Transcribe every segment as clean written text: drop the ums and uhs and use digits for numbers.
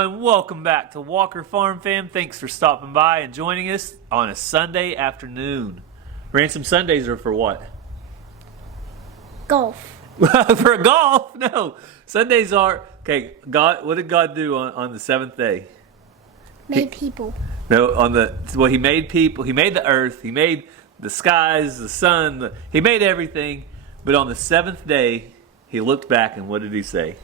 everyone. Welcome back to Walker Farm Fam. Thanks for stopping by and joining us on a Sunday afternoon. Ransom, Sundays are for what? Golf. For golf? No. Sundays are, okay, God, what did God do on the seventh day? Made people. No, he made people. He made the earth. He made the skies, the sun. He made everything. But on the seventh day, he looked back and what did he say?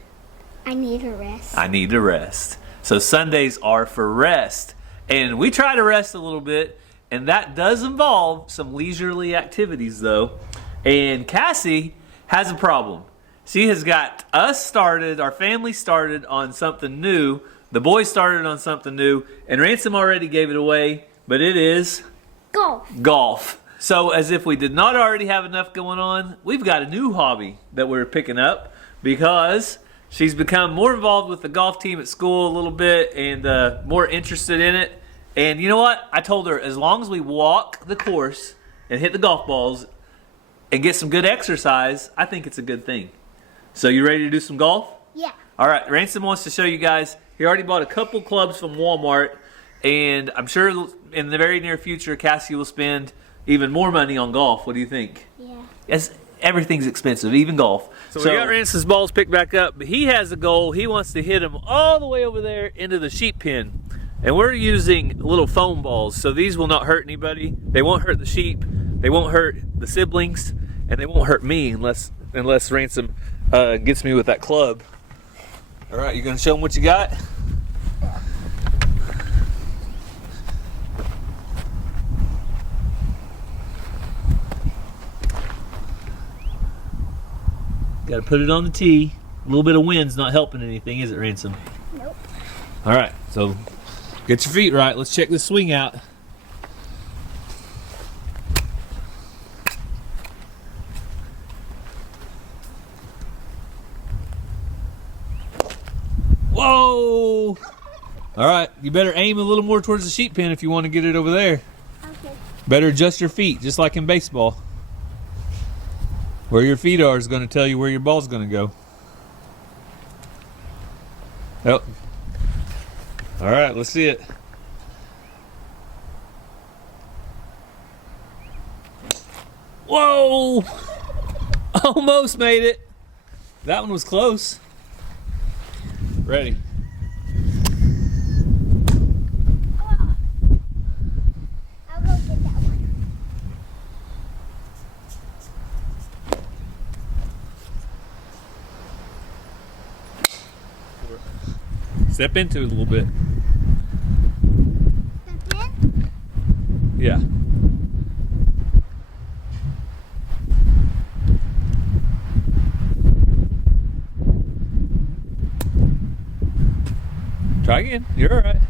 I need a rest. I need to rest. So Sundays are for rest. And we try to rest a little bit, and that does involve some leisurely activities though. And Cassie has a problem. She has got us started, our family started on something new. The boys started on something new, and Ransom already gave it away, but it is golf. So as if we did not already have enough going on, we've got a new hobby that we're picking up because she's become more involved with the golf team at school a little bit and more interested in it. And you know what? I told her as long as we walk the course and hit the golf balls and get some good exercise, I think it's a good thing. So you ready to do some golf? Yeah. All right, Ransom wants to show you guys. He already bought a couple clubs from Walmart, and I'm sure in the very near future, Cassie will spend even more money on golf. What do you think? Yeah. Everything's expensive, even golf. So we got Ransom's balls picked back up, but he has a goal. He wants to hit them all the way over there into the sheep pen. And we're using little foam balls, so these will not hurt anybody. They won't hurt the sheep. They won't hurt the siblings, and they won't hurt me unless Ransom gets me with that club. All right, you gonna show them what you got? Got to put it on the tee. A little bit of wind's not helping anything, is it, Ransom? Nope. All right, so get your feet right. Let's check this swing out. Whoa! All right, you better aim a little more towards the sheep pen if you want to get it over there. Okay. Better adjust your feet, just like in baseball. Where your feet are is going to tell you where your ball's going to go. Oh. All right, let's see it. Whoa! Almost made it. That one was close. Ready. I'll go get that one. Step into it a little bit. Step in? Yeah. Try again. You're all right.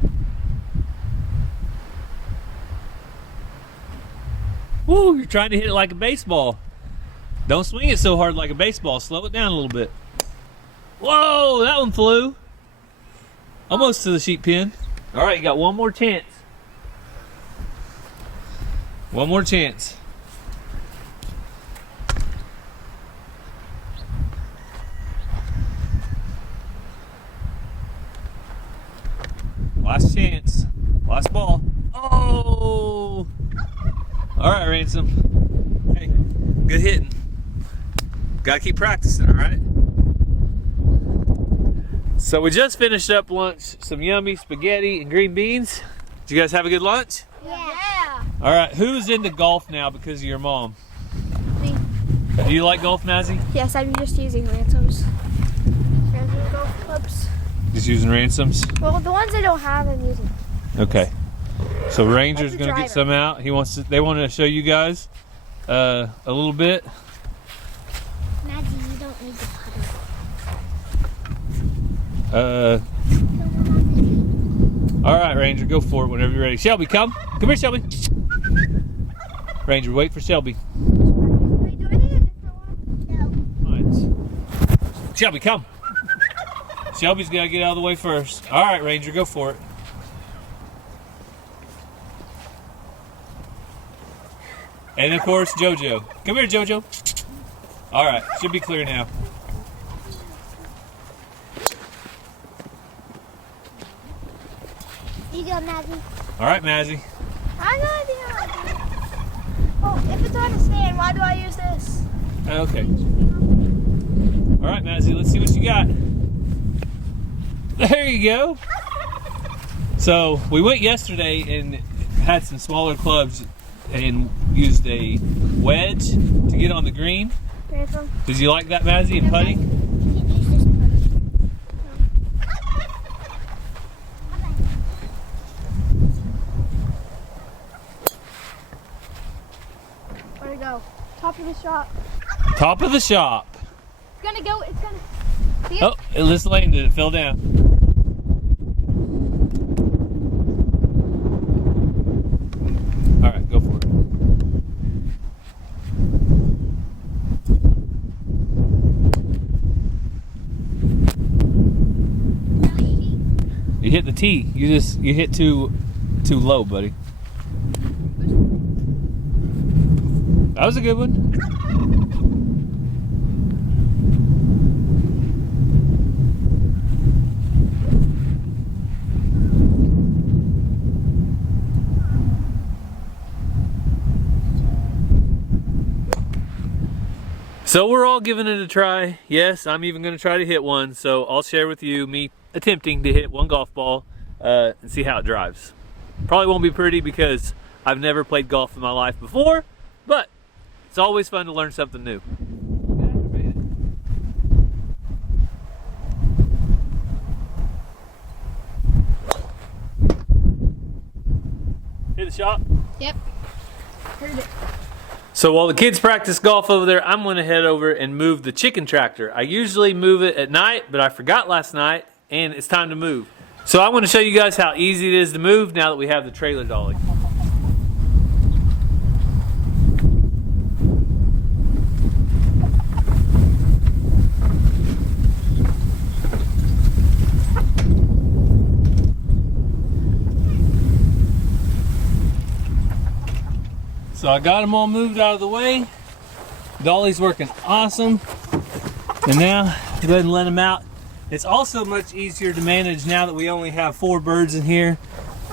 Woo, you're trying to hit it like a baseball. Don't swing it so hard like a baseball. Slow it down a little bit. Whoa, that one flew. Almost to the sheep pen. All right, you got one more chance. One more chance. Last chance. Last ball. Oh! All right, Ransom. Hey, good hitting. Gotta keep practicing, all right? So we just finished up lunch, some yummy spaghetti and green beans. Did you guys have a good lunch? Yeah. All right, who's into golf now because of your mom? Me. Do you like golf, Mazzy? Yes, I'm just using Ransom's golf clubs. Just using Ransom's? Well, the ones I don't have, I'm using. Okay. So Ranger's Like the gonna get driver. some out. They want to show you guys a little bit. Maddie, you don't need the putter. All right, Ranger, go for it whenever you're ready. Shelby, come. Come here, Shelby. Ranger, wait for Shelby. Are you doing it in a different one? No. Shelby, come. Shelby's got to get out of the way first. All right, Ranger, go for it. And of course, JoJo. Come here, JoJo. All right, should be clear now. You go, Maggie. All right, Mazzy. I'm gonna be on. Oh, if it's on a stand, why do I use this? Okay. All right, Mazzy, let's see what you got. There you go. So we went yesterday and had some smaller clubs and used a wedge to get on the green. Grandpa. Did you like that, Mazzy, and putting? You can use this putter. Where'd it go? Top of the shop. Top of the shop. It's gonna go, it's gonna. See it? Oh, it just landed. It fell down. All right, go for it. You hit the tee. You hit too low, buddy. That was a good one. So we're all giving it a try. Yes, I'm even going to try to hit one. So I'll share with you me attempting to hit one golf ball and see how it drives. Probably won't be pretty because I've never played golf in my life before, but it's always fun to learn something new. Hit the shot? Yep. Heard it. So while the kids practice golf over there, I'm going to head over and move the chicken tractor. I usually move it at night, but I forgot last night, and it's time to move. So I'm going to show you guys how easy it is to move now that we have the trailer dolly. So I got them all moved out of the way. Dolly's working awesome. And now, go ahead and let them out. It's also much easier to manage now that we only have 4 birds in here.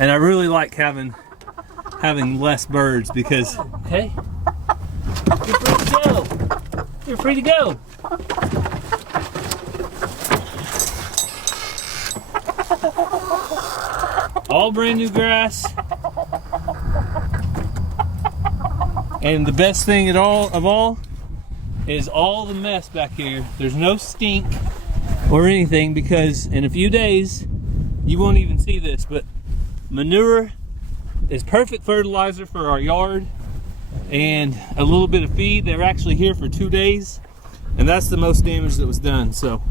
And I really like having less birds because, okay, you're free to go. You're free to go. All brand new grass. And the best thing of all is all the mess back here. There's no stink or anything because in a few days you won't even see this, but manure is perfect fertilizer for our yard and a little bit of feed. They were actually here for 2 days and that's the most damage that was done. So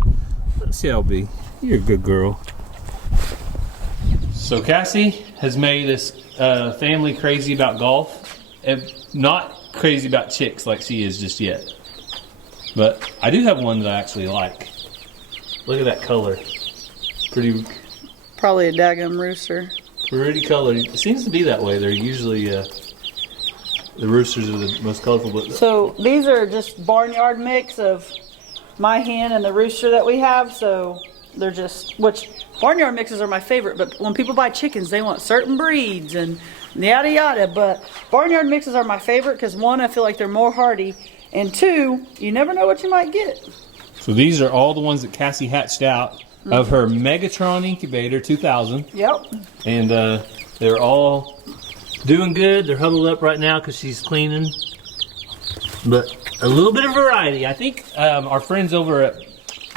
let's see how it'll be. You're a good girl. So Cassie has made this family crazy about golf. Not crazy about chicks like she is just yet. But I do have one that I actually like. Look at that color. Pretty. Probably a daggum rooster. Pretty color. It seems to be that way. They're usually, the roosters are the most colorful. But So these are just barnyard mix of my hen and the rooster that we have. So they're just, which barnyard mixes are my favorite, but when people buy chickens, they want certain breeds and yada yada. But barnyard mixes are my favorite because 1, I feel like they're more hardy, and 2, you never know what you might get. So these are all the ones that Cassie hatched out of her Megatron incubator 2000. Yep. And they're all doing good. They're huddled up right now because she's cleaning. But a little bit of variety. I think our friends over at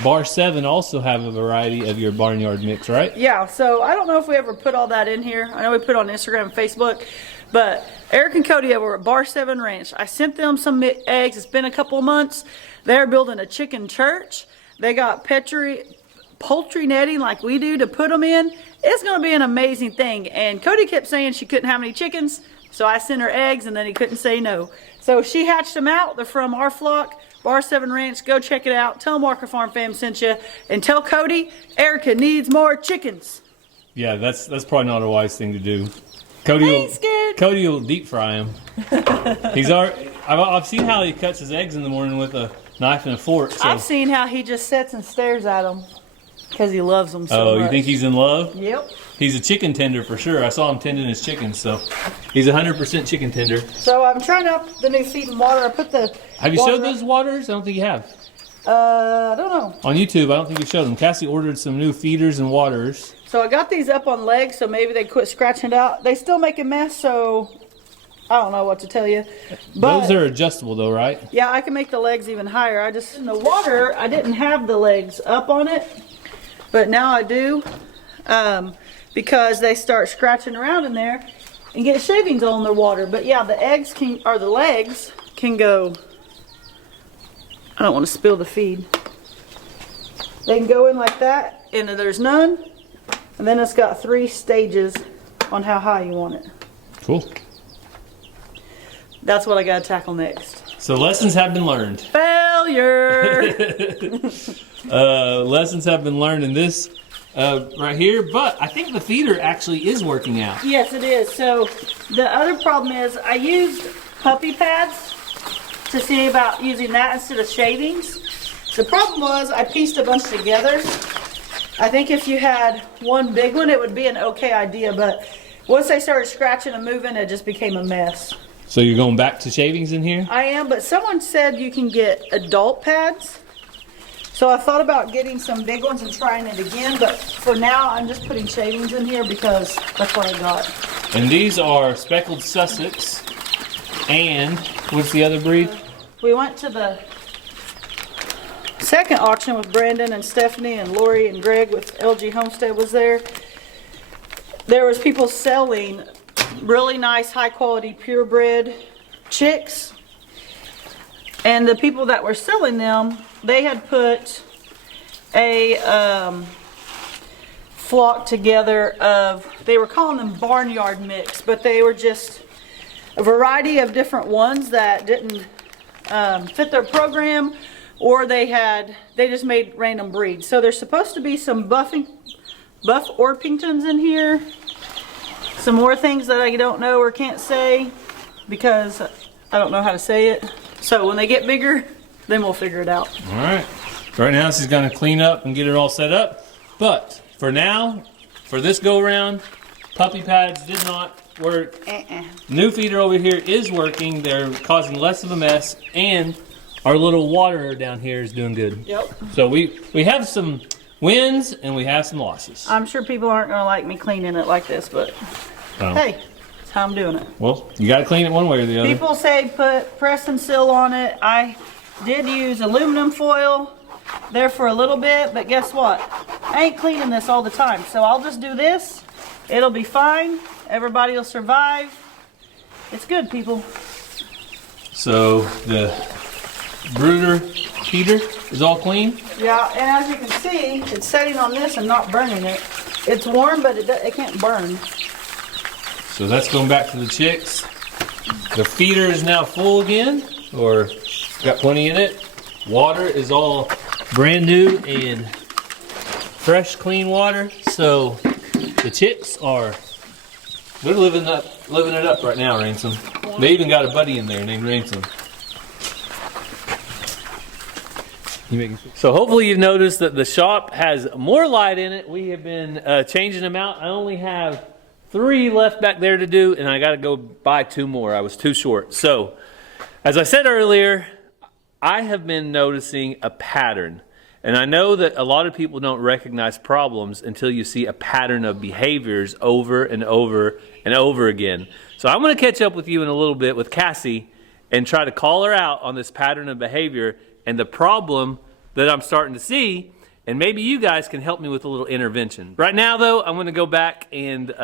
Bar 7 also have a variety of your barnyard mix, right? Yeah, so I don't know if we ever put all that in here. I know we put it on Instagram and Facebook, but Eric and Cody over at Bar 7 Ranch, I sent them some eggs. It's been a couple of months. They're building a chicken church. They got poultry netting like we do to put them in. It's going to be an amazing thing. And Cody kept saying she couldn't have any chickens, so I sent her eggs, and then he couldn't say no. So she hatched them out. They're from our flock. Bar 7 Ranch, go check it out. Tell them Walker Farm Fam sent you, and tell Cody Erica needs more chickens. Yeah, that's probably not a wise thing to do. Cody will deep fry him. I've seen how he cuts his eggs in the morning with a knife and a fork. So. I've seen how he just sits and stares at them. Because he loves them so Oh, much. you think he's in love? Yep. He's a chicken tender for sure. I saw him tending his chickens, so he's 100% chicken tender. So I'm trying out the new feed and water. I put the. Have you water showed those waters? I don't think you have. I don't know. On YouTube, I don't think you showed them. Cassie ordered some new feeders and waters. So I got these up on legs, so maybe they quit scratching it out. They still make a mess, so I don't know what to tell you. But Those are adjustable though, right? yeah, I can make the legs even higher. I just, in the water, I didn't have the legs up on it, but now I do, because they start scratching around in there and get shavings on their water. But yeah, the eggs can, or the legs can go, I don't want to spill the feed. They can go in like that, and there's none, and then it's got 3 stages on how high you want it. Cool. That's what I got to tackle next. So lessons have been learned. Failure! Lessons have been learned in this right here, but I think the feeder actually is working out. Yes, it is. So the other problem is I used puppy pads to see about using that instead of shavings. The problem was I pieced a bunch together. I think if you had one big one, it would be an okay idea, but once they started scratching and moving, it just became a mess. So you're going back to shavings in here? I am, but someone said you can get adult pads. So I thought about getting some big ones and trying it again, but for now I'm just putting shavings in here because that's what I got. And these are speckled Sussex. And what's the other breed? We went to the second auction with Brandon and Stephanie and Lori and Greg with LG Homestead was there. There was people selling really nice high quality purebred chicks. And the people that were selling them, they had put a flock together of, they were calling them barnyard mix, but they were just a variety of different ones that didn't fit their program, or they just made random breeds. So there's supposed to be some Buff Orpingtons in here, some more things that I don't know or can't say because I don't know how to say it. So when they get bigger, then we'll figure it out. All right. Right now she's going to clean up and get it all set up. But for now, for this go around, puppy pads did not work. New feeder over here is working. They're causing less of a mess, and our little water down here is doing good. Yep. So we have some wins and we have some losses. I'm sure people aren't going to like me cleaning it like this, but hey, that's how I'm doing it. Well, you got to clean it one way or the other. People say put press and seal on it. I did use aluminum foil there for a little bit, but guess what? I ain't cleaning this all the time, so I'll just do this. It'll be fine. Everybody will survive. It's good, people. So the brooder heater is all clean. Yeah, and as you can see, it's setting on this and not burning it. It's warm, but it can't burn. So that's going back to the chicks. The feeder is now full again, or got plenty in it. Water is all brand new and fresh, clean water. So the chicks they're living it up right now, Ransom. They even got a buddy in there named Ransom. So hopefully you've noticed that the shop has more light in it. We have been changing them out. I only have 3 left back there to do, and I got to go buy 2 more. I was too short. So as I said earlier, I have been noticing a pattern. And I know that a lot of people don't recognize problems until you see a pattern of behaviors over and over and over again. So I'm going to catch up with you in a little bit with Cassie and try to call her out on this pattern of behavior and the problem that I'm starting to see, and maybe you guys can help me with a little intervention. Right now, though, I'm going to go back and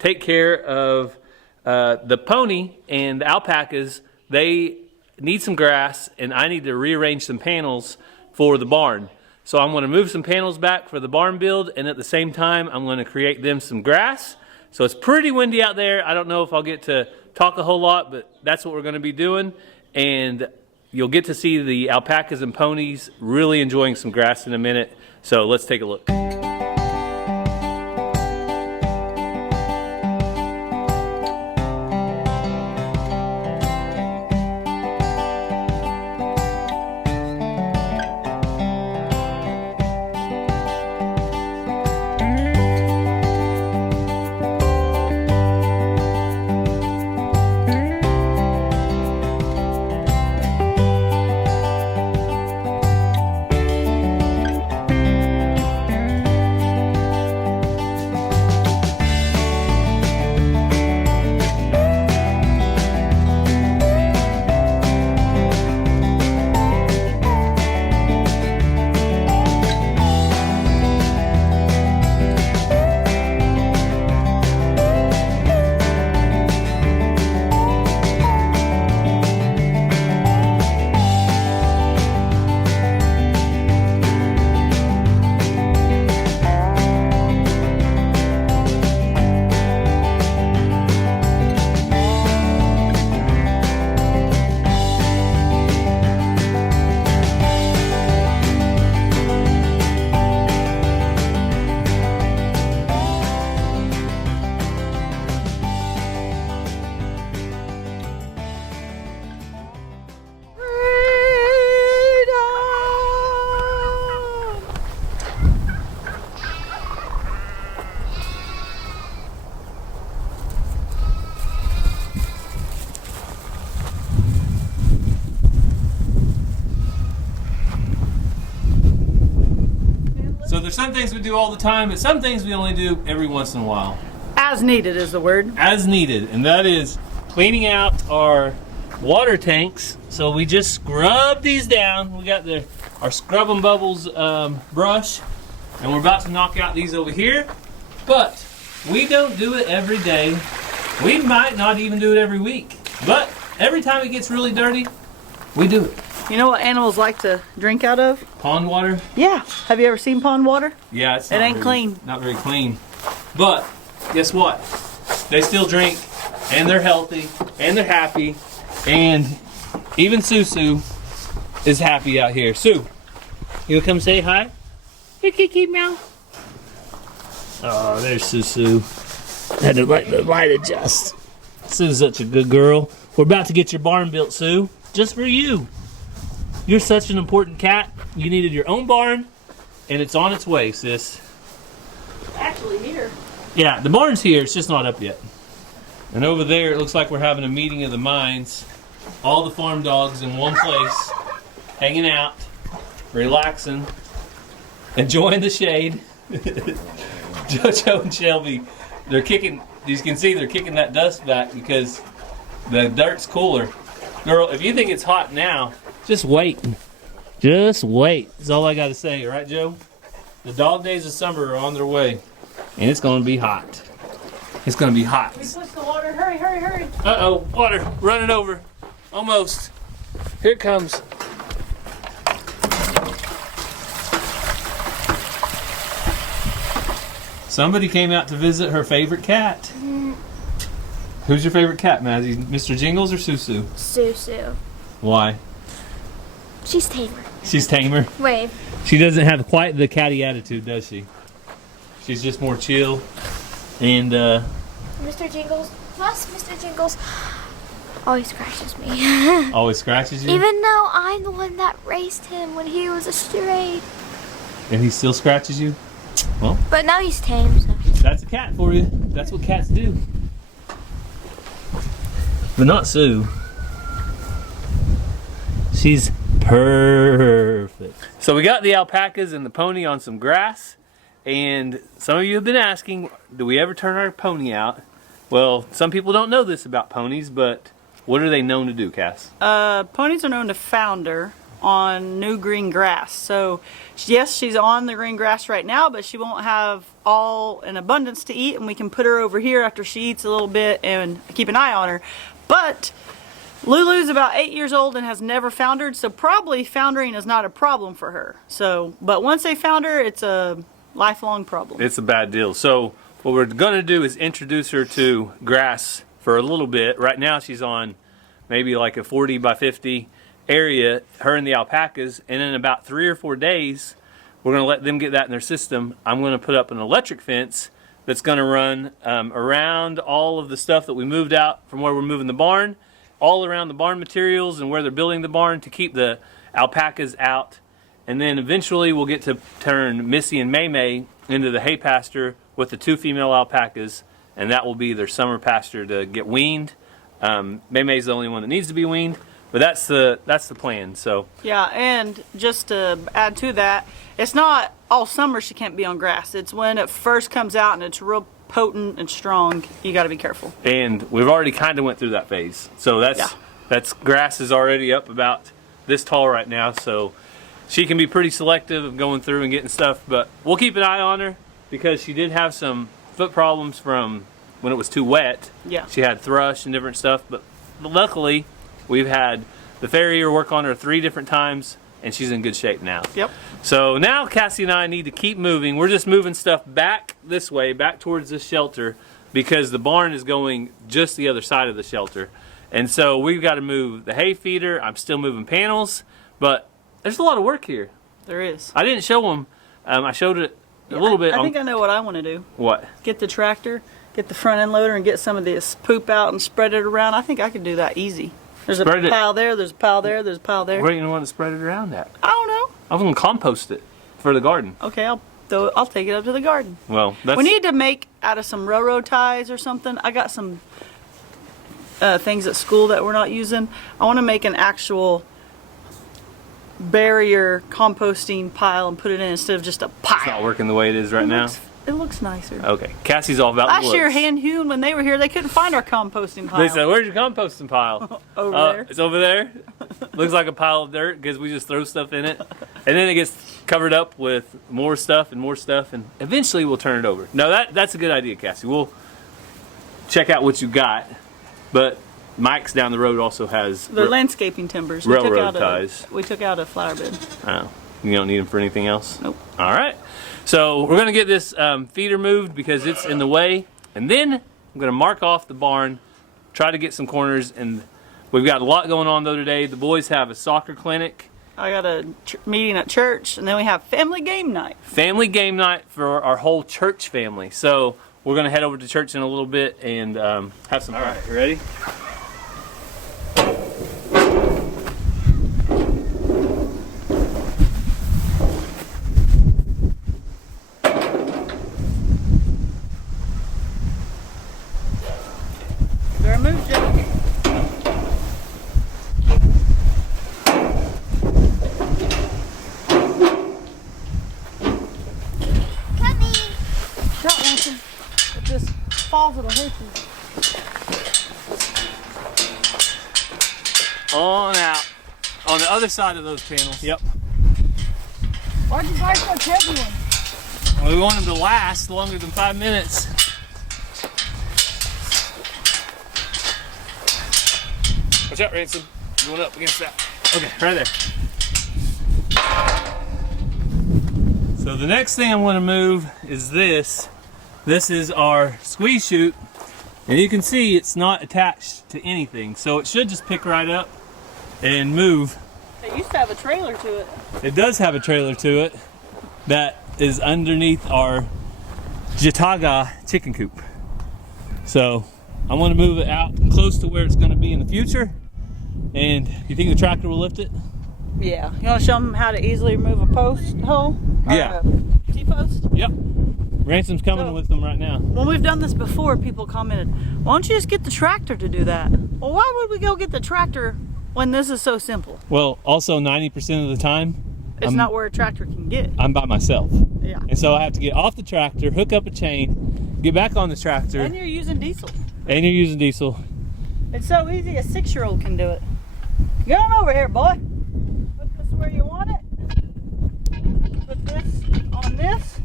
take care of the pony and the alpacas. They need some grass, and I need to rearrange some panels for the barn. So I'm going to move some panels back for the barn build, and at the same time, I'm going to create them some grass. So it's pretty windy out there. I don't know if I'll get to talk a whole lot, but that's what we're going to be doing. And you'll get to see the alpacas and ponies really enjoying some grass in a minute. So let's take a look. there's some things we do all the time, but some things we only do every once in a while. As needed is the word. As needed, and that is cleaning out our water tanks. So we just scrub these down. We got our Scrub 'em Bubbles brush, and we're about to knock out these over here. But we don't do it every day. We might not even do it every week. But every time it gets really dirty, we do it. You know what animals like to drink out of? Pond water? Yeah. Have you ever seen pond water? Yeah, it's It ain't clean. Not very clean. But guess what? They still drink, and they're healthy, and they're happy, and even Susu is happy out here. Sue, you come say hi? Hey, Kiki, meow. Oh, there's Susu. Had to let the light adjust. Sue's such a good girl. We're about to get your barn built, Sue, just for you. You're such an important cat. You needed your own barn, and it's on its way, sis. Actually, here. Yeah, the barn's here. It's just not up yet. And over there, it looks like we're having a meeting of the minds. All the farm dogs in one place, hanging out, relaxing, enjoying the shade. JoJo and Shelby, they're kicking. You can see they're kicking that dust back because the dirt's cooler. Girl, if you think it's hot now, just wait. Just wait. That's all I got to say, right, Joe? The dog days of summer are on their way, and it's going to be hot. It's going to be hot. We push the water. Hurry, hurry, hurry. Uh-oh, water running over. Almost. Here it comes. Somebody came out to visit her favorite cat. Who's your favorite cat, Mazzy? Mr. Jingles or Susu? Susu. Why? She's tamer. She's tamer. Wave. She doesn't have quite the catty attitude, does she? She's just more chill. And, Mr. Jingles. Plus, Mr. Jingles always scratches me. always scratches you? Even though I'm the one that raised him when he was a stray. And he still scratches you? Well, But now he's tame, so. that's a cat for you. That's what cats do. But not Sue. She's perfect. So we got the alpacas and the pony on some grass. And some of you have been asking, do we ever turn our pony out? Well, some people don't know this about ponies, but what are they known to do, Cass? Ponies are known to founder on new green grass. So, yes, she's on the green grass right now, but she won't have all in abundance to eat, and we can put her over here after she eats a little bit and keep an eye on her. But Lulu's about 8 years old and has never foundered, so probably foundering is not a problem for her. So, but once they founder, it's a lifelong problem. It's a bad deal. So what we're going to do is introduce her to grass for a little bit. Right now she's on maybe like a 40 by 50 area, her and the alpacas, and in about 3 or 4 days we're going to let them get that in their system. I'm going to put up an electric fence that's going to run around all of the stuff that we moved out from where we're moving the barn, all around the barn materials and where they're building the barn to keep the alpacas out. And then eventually we'll get to turn Missy and May into the hay pasture with the 2 female alpacas, and that will be their summer pasture to get weaned. May's the only one that needs to be weaned, but that's the plan. So Yeah, and just to add to that, it's not all summer she can't be on grass. It's when it first comes out and it's real potent and strong, you got to be careful. And we've already kind of went through that phase. So that's grass is already up about this tall right now, so she can be pretty selective of going through and getting stuff, but we'll keep an eye on her because she did have some foot problems from when it was too wet. Yeah. She had thrush and different stuff, but luckily we've had the farrier work on her 3 different times and she's in good shape now. Yep. So now Cassie and I need to keep moving. We're just moving stuff back this way, back towards this shelter, because the barn is going just the other side of the shelter. And so we've got to move the hay feeder. I'm still moving panels, but there's a lot of work here. There is. I didn't show them. I showed it a little bit. I think I know what I want to do. What? Get the tractor, get the front end loader, and get some of this poop out and spread it around. I think I could do that easy. There's a pile there, there's a pile there, there's a pile there. Where do you want to spread it around at? I don't know. I'm going to compost it for the garden. Okay, I'll take it up to the garden. Well, that's... We need to make out of some railroad ties or something. I got some things at school that we're not using. I want to make an actual bury your composting pile and put it in instead of just a pile. It's not working the way it is right now. It looks nicer. Okay, Cassie's all about the Last year, looks. hand hewn when they were here, they couldn't find our composting pile. They said, "Where's your composting pile?" Over there. It's over there. Looks like a pile of dirt because we just throw stuff in it, and then it gets covered up with more stuff, and eventually we'll turn it over. No, that's a good idea, Cassie. We'll check out what you got, but Mike's down the road also has The landscaping timbers. railroad ties. We took out a flower bed. Oh, you don't need them for anything else? Nope. All right. So we're going to get this feeder moved because it's in the way. And then I'm going to mark off the barn, try to get some corners. And we've got a lot going on, though, today. The boys have a soccer clinic. I got a meeting at church, and then we have family game night. Family game night for our whole church family. So we're going to head over to church in a little bit and have some fun. All right, you ready? Better move, Joe. Coming. Shut, Ransom. If this falls, it'll hurt you. On out. On the other side of those panels. Yep. Why'd you buy such heavy ones? We want them to last longer than 5 minutes. Watch out, Ransom. Going up against that. Okay, right there. So the next thing I want to move is this. This is our squeeze chute. And you can see it's not attached to anything. So it should just pick right up and move. It used to have a trailer to it. It does have a trailer to it that is underneath our Jataga chicken coop. So I want to move it out close to where it's going to be in the future. And you think the tractor will lift it? Yeah. You want to show them how to easily remove a post hole? Or Yeah. a T-post? Yep. Ransom's coming with them right now. When we've done this before, people commented, why don't you just get the tractor to do that? Well, why would we go get the tractor when this is so simple? Well, also 90% of the time, It's not where a tractor can get. I'm by myself. Yeah. And so I have to get off the tractor, hook up a chain, get back on the tractor, And you're using diesel. and you're using diesel. It's so easy, a 6-year-old can do it. Get on over here, boy. Put this where you want it. Put this on this.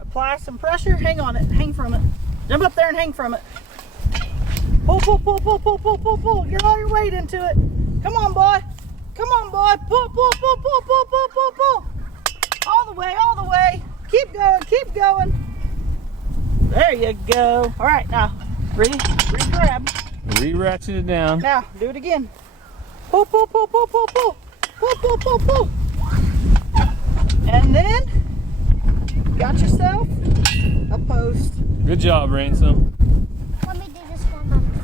Apply some pressure. Hang on it. Hang from it. Jump up there and hang from it. Pull, pull, pull, pull, pull, pull, pull, pull. Get all your weight into it. Come on, boy. Come on, boy. Pull, pull, pull, pull, pull, pull, pull, pull. All the way, all the way. Keep going, keep going. There you go. All right, now, re-grab. Re-ratchet it down. Now, do it again. Pull, pull, pull, pull, pull, pull. Pull, pull, pull, pull. And then, got yourself a post. Good job, Ransom. Let me do this one.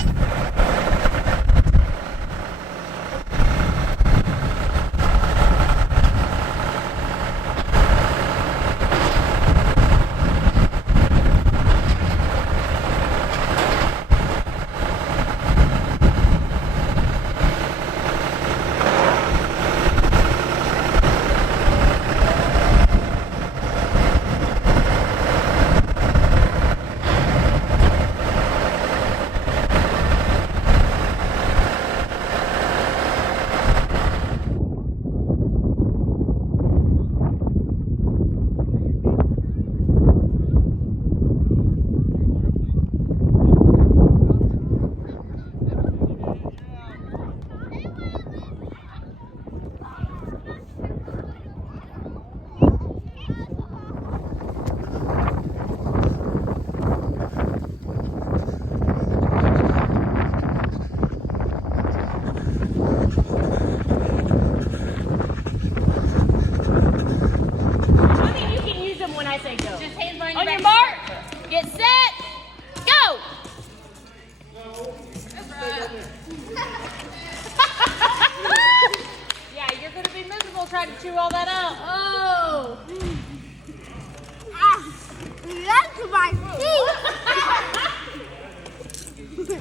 Try to chew all that up. Oh. That's my feet.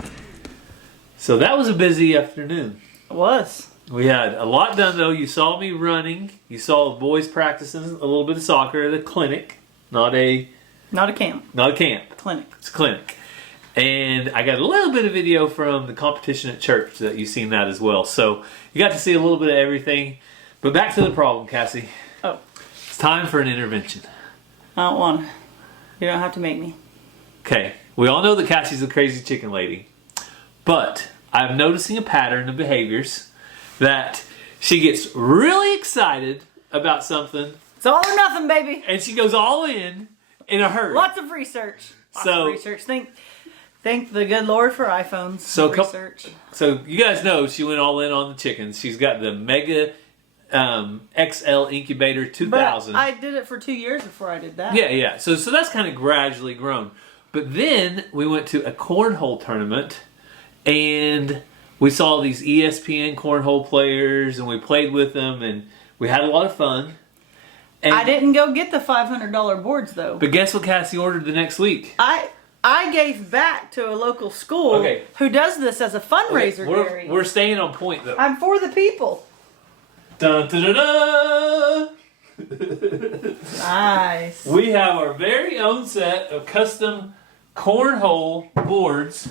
So that was a busy afternoon. It was. We had a lot done though. You saw me running. You saw the boys practicing a little bit of soccer at a clinic, not a camp. Clinic. It's a clinic. And I got a little bit of video from the competition at church that you've seen that as well. So you got to see a little bit of everything. But back to the problem, Cassie. Oh. It's time for an intervention. I don't want to. You don't have to make me. Okay. We all know that Cassie's a crazy chicken lady. But I'm noticing a pattern of behaviors that she gets really excited about something. It's all or nothing, baby. And she goes all in a hurry. Lots of research. Lots of research. Thank the good Lord for iPhones. So research. So you guys know she went all in on the chickens. She's got the Mega XL Incubator 2000. But I did it for 2 years before I did that. Yeah. So that's kind of gradually grown. But then we went to a cornhole tournament and we saw these ESPN cornhole players and we played with them and we had a lot of fun. And I didn't go get the $500 boards though. But guess what Cassie ordered the next week? I gave back to a local school who does this as a fundraiser, Gary. We're staying on point though. I'm for the people. Dun, dun, dun, dun. Nice. We have our very own set of custom cornhole boards.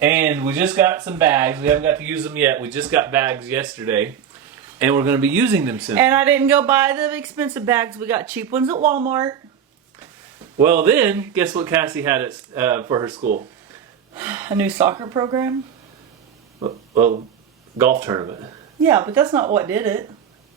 And we just got some bags. We haven't got to use them yet. We just got bags yesterday. And we're going to be using them soon. And I didn't go buy the expensive bags. We got cheap ones at Walmart. Well, then, guess what Cassie had for her school? A new soccer program? Well, golf tournament. Yeah, but that's not what did it.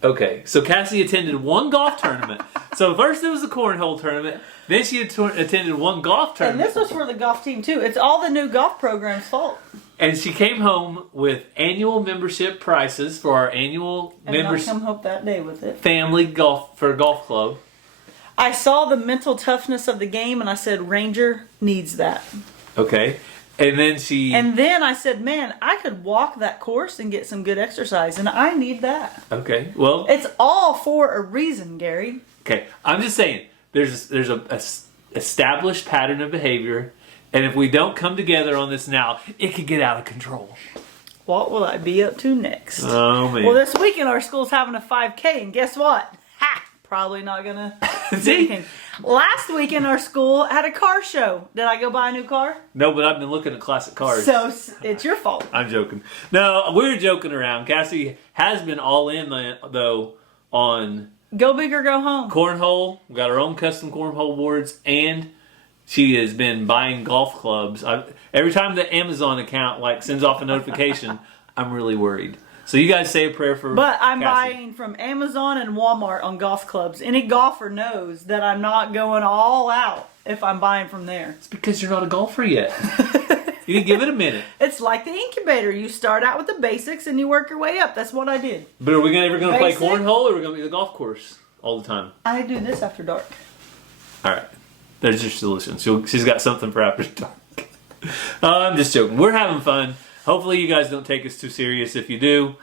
Okay, so Cassie attended one golf tournament. So first it was a cornhole tournament. Then she attended one golf tournament. And this was for the golf team, too. It's all the new golf program's fault. And she came home with annual membership prices for our annual members. And I come home that day with it. Family golf for a golf club. I saw the mental toughness of the game and I said, Ranger needs that. Okay. And then I said, man, I could walk that course and get some good exercise and I need that. Okay. Well, it's all for a reason, Gary. Okay. I'm just saying there's a established pattern of behavior, and if we don't come together on this now, it could get out of control. What will I be up to next? Oh man. Well, this weekend our school's having a 5K and guess what? Probably not gonna do anything. Last weekend our school had a car show. Did I go buy a new car? No, but I've been looking at classic cars. So it's your fault. I'm joking. No, we're joking around. Cassie has been all in though on go big or go home. Cornhole. We got our own custom cornhole boards, and she has been buying golf clubs. Every time the Amazon account sends off a notification, I'm really worried. So you guys say a prayer for But I'm Cassie. buying from Amazon and Walmart on golf clubs. Any golfer knows that I'm not going all out if I'm buying from there. It's because you're not a golfer yet. You can give it a minute. It's like the incubator. You start out with the basics and you work your way up. That's what I did. But are we ever going to play cornhole, or are we going to be the golf course all the time? I do this after dark. All right. There's your solution. She's got something for after dark. I'm just joking. We're having fun. Hopefully you guys don't take us too serious. If you do,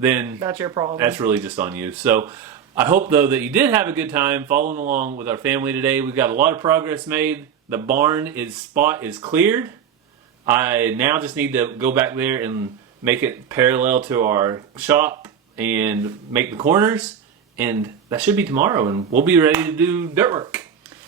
then that's your problem. That's really just on you. So I hope, though, that you did have a good time following along with our family today. We've got a lot of progress made. The barn spot is cleared. I now just need to go back there and make it parallel to our shop and make the corners. And that should be tomorrow, and we'll be ready to do dirt work.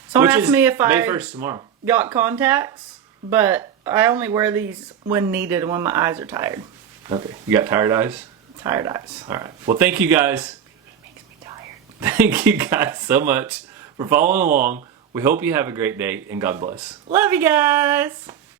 Someone asked me if May 1st tomorrow. Got contacts, but I only wear these when needed and when my eyes are tired. Okay. You got tired eyes? Tired eyes. All right. Well, thank you guys. It makes me tired. Thank you guys so much for following along. We hope you have a great day, and God bless. Love you guys.